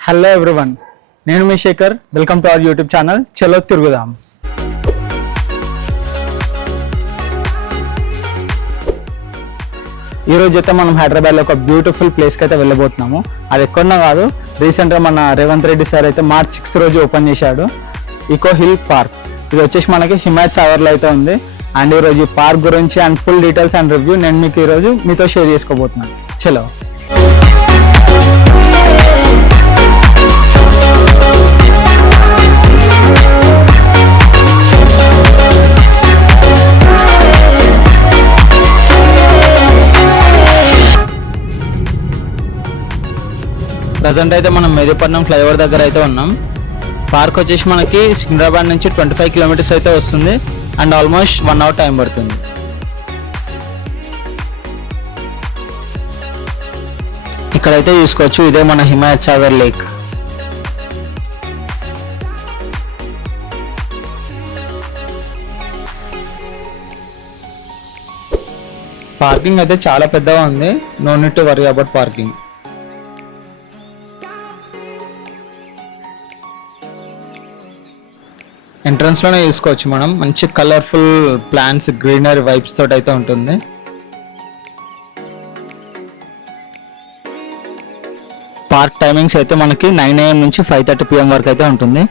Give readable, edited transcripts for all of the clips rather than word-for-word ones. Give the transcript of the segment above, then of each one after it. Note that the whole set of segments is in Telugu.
హలో ఎవ్రీవన్, నేను మీ Shekhar. Welcome to our YouTube channel చలో తిరుగుదాం. ఈ రోజు అయితే మనం హైదరాబాద్లో ఒక బ్యూటిఫుల్ ప్లేస్కి అయితే వెళ్ళబోతున్నాము. అది ఎక్కడన్నా కాదు, రీసెంట్గా మన రేవంత్ రెడ్డి సార్ అయితే March 6th రోజు ఓపెన్ చేశాడు ఈకో హిల్ పార్క్. ఇది వచ్చేసి మనకి హిమాయత్ సాగర్లో అయితే ఉంది. అండ్ ఈరోజు ఈ పార్క్ గురించి and full details and review నేను మీకు ఈరోజు మీతో షేర్ చేసుకోబోతున్నాను. చలో. ప్రజెంట్ అయితే మనం మెహదీపట్నం ఫ్లైఓవర్ దగ్గర అయితే ఉన్నాం. పార్క్ వచ్చేసి మనకి సికింద్రాబాద్ నుంచి 25 కిలోమీటర్స్ అయితే వస్తుంది అండ్ ఆల్మోస్ట్ 1 hour టైం పడుతుంది. ఇక్కడైతే చూసుకోవచ్చు, ఇదే మన హిమాయత్ సాగర్ లేక్. పార్కింగ్ అయితే చాలా పెద్దగా ఉంది. No need to worry about parking. Entrance లోనే చూసుకోవచ్చు మనం, మంచి కలర్ఫుల్ ప్లాంట్స్, గ్రీనరీ వైబ్స్ తోటి అయితే ఉంటుంది. పార్క్ టైమింగ్స్ అయితే మనకి 9 AM నుంచి 5:30 PM వరకు అయితే ఉంటుంది.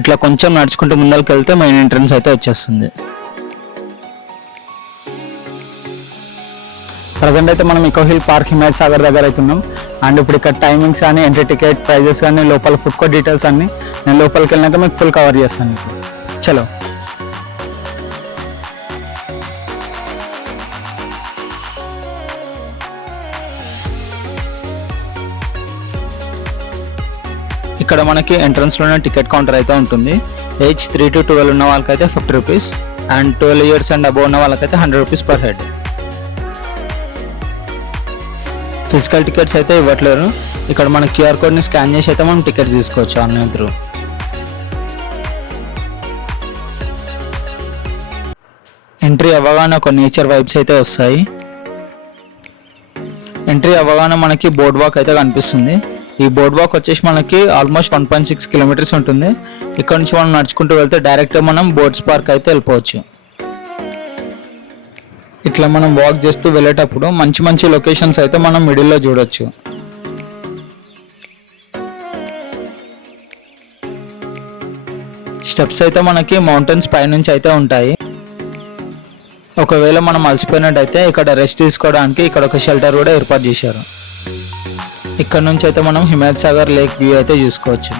ఇట్లా కొంచెం నడుచుకుంటూ ముందరికి వెళ్తే మెయిన్ ఎంట్రన్స్ అయితే వచ్చేస్తుంది. ప్రజెంట్ అయితే మనం Eco Hill Park Himayat Sagar దగ్గర అయితే ఉన్నాం. అండ్ ఇప్పుడు ఇక్కడ టైమింగ్స్ కానీ, ఎంట్రీ టికెట్ ప్రైజెస్ కానీ, లోపల ఫుడ్ కోర్ట్ డీటెయిల్స్ అన్ని నేను లోపలికి వెళ్ళినాక మీకు ఫుల్ కవర్ చేస్తాను. చలో. ఇక్కడ మనకి ఎంట్రన్స్ లోనే టికెట్ కౌంటర్ అయితే ఉంటుంది. ఏజ్ 3 to 12 ఉన్న వాళ్ళకైతే 50 rupees and 12 years and above ఉన్న వాళ్ళకైతే 100 rupees per head. Physical tickets అయితే ఇవ్వట్లేరు. ఇక్కడ మన QR కోడ్ని స్కాన్ చేసి అయితే మనం టికెట్స్ తీసుకోవచ్చు ఆన్లైన్ త్రూ. ఎంట్రీ అవ్వగానే ఒక నేచర్ వైబ్స్ అయితే వస్తాయి. ఎంట్రీ అవ్వగానే మనకి బోర్డ్ వాక్ అయితే కనిపిస్తుంది. ఈ బోర్డ్ వాక్ వచ్చేసి మనకి ఆల్మోస్ట్ 1.6 కిలోమీటర్స్ ఉంటుంది. ఇక్కడ నుంచి మనం నడుచుకుంటూ వెళ్తే డైరెక్ట్గా మనం బోట్స్ పార్క్ అయితే వెళ్ళిపోవచ్చు. ఇట్లా మనం వాక్ చేస్తూ వెళ్ళేటప్పుడు మంచి మంచి లొకేషన్స్ అయితే మనం మిడిల్లో చూడొచ్చు. స్టెప్స్ అయితే మనకి మౌంటైన్స్ పైనుంచి అయితే ఉంటాయి. ఒకవేళ మనం అలసిపోయినట్టయితే ఇక్కడ రెస్ట్ తీసుకోవడానికి ఇక్కడ ఒక షెల్టర్ కూడా ఏర్పాటు చేశారు. ఇక్కడ నుంచి అయితే మనం హిమాయత్ సాగర్ లేక్ వ్యూ అయితే చూసుకోవచ్చు.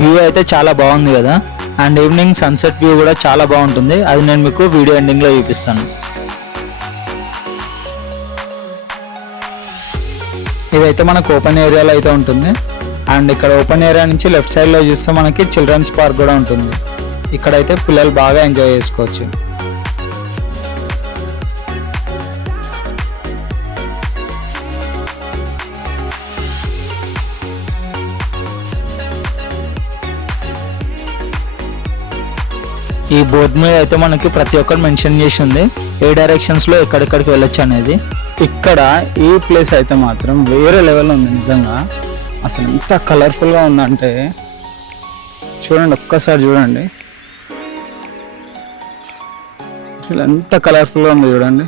వ్యూ అయితే చాలా బాగుంది కదా. అండ్ ఈవినింగ్ సన్సెట్ వ్యూ కూడా చాలా బాగుంటుంది. అది నేను మీకు వీడియో ఎండింగ్లో చూపిస్తాను. ఇదైతే మనకు ఓపెన్ ఏరియాలో అయితే ఉంటుంది. అండ్ ఇక్కడ ఓపెన్ ఏరియా నుంచి లెఫ్ట్ సైడ్లో చూస్తే మనకి చిల్డ్రన్స్ పార్క్ కూడా ఉంటుంది. ఇక్కడైతే పిల్లలు బాగా ఎంజాయ్ చేసుకోవచ్చు. ఈ బోర్డు మీద అయితే మనకి ప్రతి ఒక్కరు మెన్షన్ చేసి ఉంది ఏ డైరెక్షన్స్లో ఎక్కడెక్కడికి వెళ్ళొచ్చు అనేది. ఇక్కడ ఈ ప్లేస్ అయితే మాత్రం వేరే లెవెల్లో ఉంది నిజంగా. అసలు ఎంత కలర్ఫుల్గా ఉందంటే చూడండి, ఒక్కసారి చూడండి, ఎంత కలర్ఫుల్గా ఉంది చూడండి.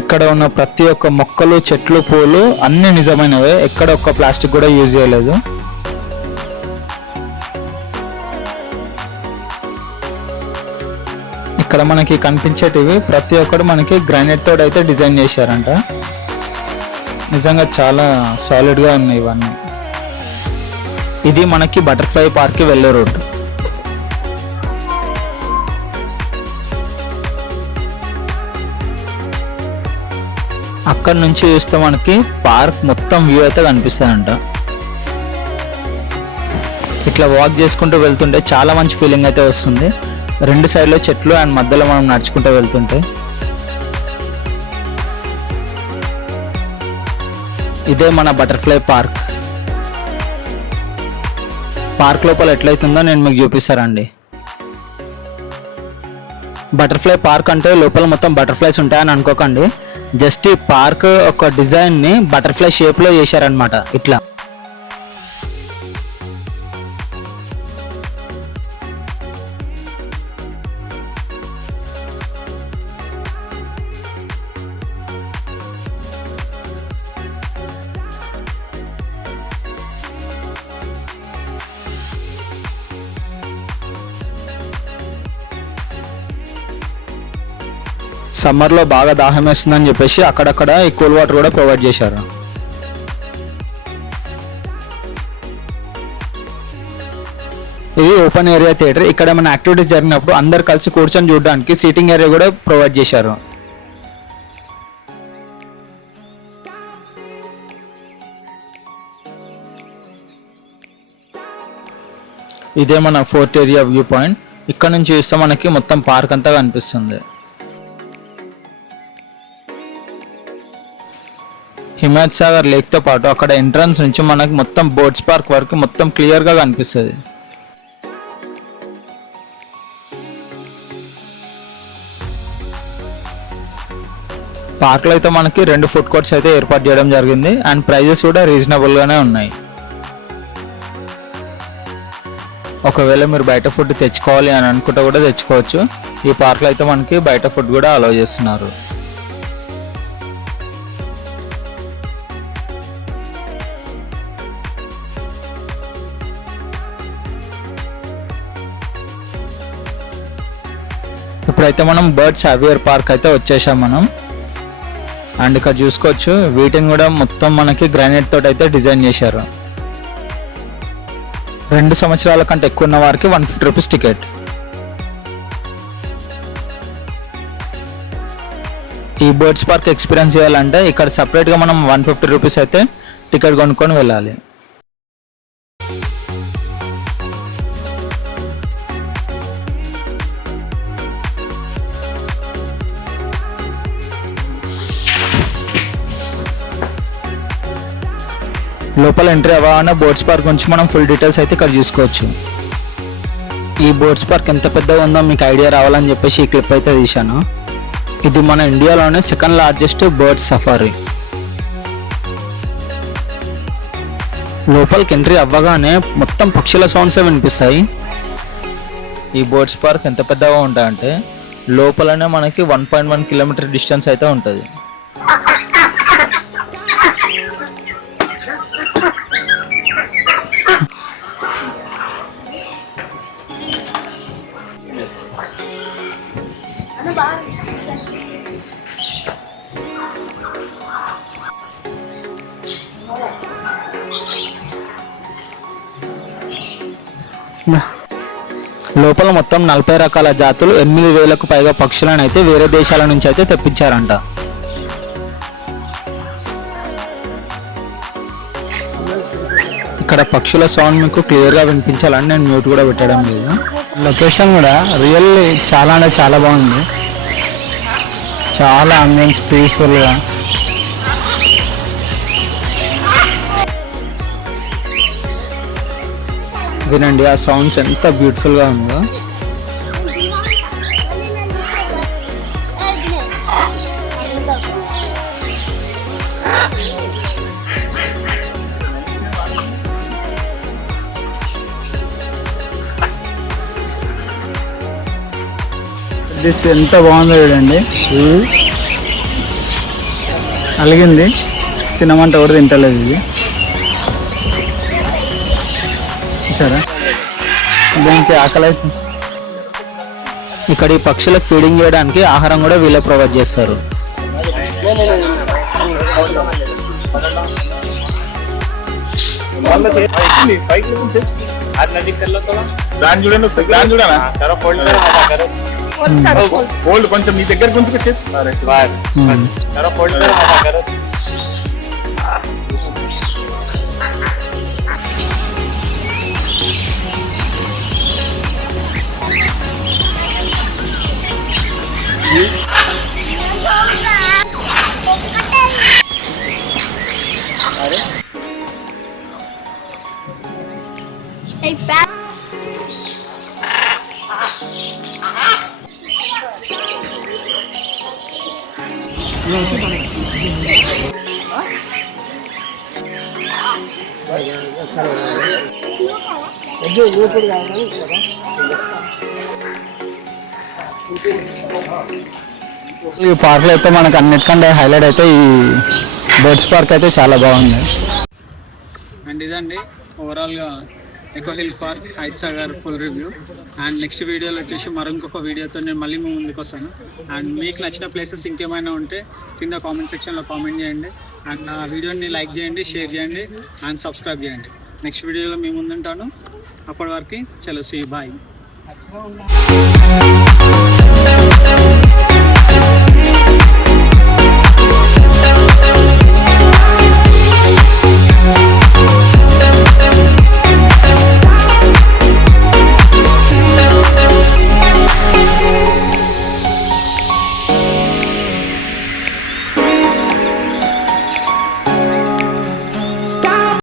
ఇక్కడ ఉన్న ప్రతి ఒక్క మొక్కలు, చెట్లు, పూలు అన్ని నిజమైనవే. ఎక్కడ ఒక్క ప్లాస్టిక్ కూడా యూజ్ చేయలేదు. ఇక్కడ మనకి కనిపించేటివి ప్రతి ఒక్కటి మనకి గ్రానైట్ తోటి అయితే డిజైన్ చేశారంట. నిజంగా చాలా సాలిడ్గా ఉన్నాయి ఇవన్నీ. ఇది మనకి బటర్ఫ్లై పార్క్కి వెళ్ళే రోడ్. అక్కడ నుంచి చూస్తే మనకి పార్క్ మొత్తం వ్యూ అయితే కనిపిస్తుందంట. ఇట్లా వాక్ చేసుకుంటూ వెళ్తుంటే చాలా మంచి ఫీలింగ్ అయితే వస్తుంది. రెండు సైడ్లో చెట్లు అండ్ మధ్యలో మనం నడుచుకుంటూ వెళ్తుంటే. ఇదే మన బటర్ఫ్లై పార్క్. పార్క్ లోపల ఎట్లయితుందో నేను మీకు చూపిస్తానండి. బటర్ఫ్లై పార్క్ అంటే లోపల మొత్తం బటర్ఫ్లైస్ ఉంటాయని అనుకోకండి. జస్ట్ ఈ పార్క్ ఒక డిజైన్ని బటర్ఫ్లై షేప్లో చేశారనమాట. ఇట్లా సమ్మర్లో బాగా దాహం వేస్తుందని చెప్పేసి అక్కడక్కడ ఈ కూల్ వాటర్ కూడా ప్రొవైడ్ చేశారు. ఇది ఓపెన్ ఏరియా థియేటర్. ఇక్కడ మన యాక్టివిటీస్ జరిగినప్పుడు అందరు కలిసి కూర్చొని చూడడానికి సీటింగ్ ఏరియా కూడా ప్రొవైడ్ చేశారు. ఇదే మన ఫోర్త్ ఏరియా వ్యూ పాయింట్. ఇక్కడ నుంచి చూస్తే మనకి మొత్తం పార్క్ అంతా కనిపిస్తుంది. హిమాయత్ సాగర్ లేక్తో పాటు అక్కడ ఎంట్రన్స్ నుంచి మనకి మొత్తం బోట్స్ పార్క్ వరకు మొత్తం క్లియర్గా కనిపిస్తుంది. పార్క్లో అయితే మనకి 2 ఫుడ్ కోర్ట్స్ అయితే ఏర్పాటు చేయడం జరిగింది అండ్ ప్రైజెస్ కూడా రీజనబుల్గానే ఉన్నాయి. ఒకవేళ మీరు బయట ఫుడ్ తెచ్చుకోవాలి అని అనుకుంటే కూడా తెచ్చుకోవచ్చు. ఈ పార్క్లో అయితే మనకి బయట ఫుడ్ కూడా అలౌ చేస్తున్నారు. ఇప్పుడైతే మనం బర్డ్స్ అవేర్ పార్క్ అయితే వచ్చేసాం మనం. అండ్ ఇక్కడ చూసుకోవచ్చు వీటిని కూడా మొత్తం మనకి గ్రానైట్ తోటి అయితే డిజైన్ చేశారు. 2 సంవత్సరాల కంటే ఎక్కువ ఉన్న వారికి 150 రూపీస్ టికెట్. ఈ బర్డ్స్ పార్క్ ఎక్స్పీరియన్స్ చేయాలంటే ఇక్కడ సపరేట్గా మనం 150 రూపీస్ అయితే టికెట్ కొనుక్కొని వెళ్ళాలి. లోపల ఎంట్రీ అవ్వగానే బోట్స్ పార్క్ గురించి మనం ఫుల్ డీటెయిల్స్ అయితే ఇక్కడ చూసుకోవచ్చు. ఈ బోట్స్ పార్క్ ఎంత పెద్దగా ఉందో మీకు ఐడియా రావాలని చెప్పేసి ఈ క్లిప్ అయితే తీశాను. ఇది మన ఇండియాలోనే సెకండ్ లార్జెస్ట్ బర్డ్స్ సఫారీ. లోపలికి ఎంట్రీ అవ్వగానే మొత్తం పక్షుల సౌండ్సే వినిపిస్తాయి. ఈ బర్డ్స్ పార్క్ ఎంత పెద్దగా ఉంటాయంటే లోపలనే మనకి 1.1 కిలోమీటర్ డిస్టెన్స్ అయితే ఉంటుంది. లోపల మొత్తం 40 రకాల జాతులు 8,000కు పైగా పక్షులను అయితే వేరే దేశాల నుంచి అయితే తెప్పించారంట. ఇక్కడ పక్షుల సౌండ్ మీకు క్లియర్గా వినిపించాలని నేను మ్యూట్ కూడా పెట్టడం లేదు. లొకేషన్ కూడా రియల్లీ చాలా అంటే చాలా బాగుంది. చాలా అంబియన్స్ పీస్ఫుల్గా. వినండి ఆ సౌండ్స్ ఎంత బ్యూటిఫుల్గా ఉందో. దిస్ ఎంత బాగుందో చూడండి. అలిగింది తినమంటే కూడా తింటలేదు. ఇది చూసారా దానికి ఆకలి. ఇక్కడ ఈ పక్షులకు ఫీడింగ్ చేయడానికి ఆహారం కూడా వీళ్ళే ప్రొవైడ్ చేస్తారు. ఫోల్డ్ కొంచెం మీ దగ్గర గుంజుకొచ్చి Hey, back. ఈ పార్క్లో అయితే మనకు అన్నిటికంటే హైలైట్ అయితే ఈ బర్డ్స్ పార్క్ అయితే చాలా బాగుంది. అండ్ ఇదండి ఓవరాల్గా ఎకో హిల్ పార్క్ హైట్ Sagar full review. And next వీడియోలో వచ్చేసి మరొక వీడియోతో నేను మళ్ళీ మీ ముందుకు వస్తాను. అండ్ మీకు నచ్చిన ప్లేసెస్ ఇంకేమైనా ఉంటే కింద కామెంట్ సెక్షన్లో కామెంట్ చేయండి. అండ్ నా వీడియోని లైక్ చేయండి, షేర్ చేయండి అండ్ సబ్స్క్రైబ్ చేయండి. నెక్స్ట్ వీడియోలో మీ ముందుంటాను. అప్పటి వరకు చలో సీ బాయ్.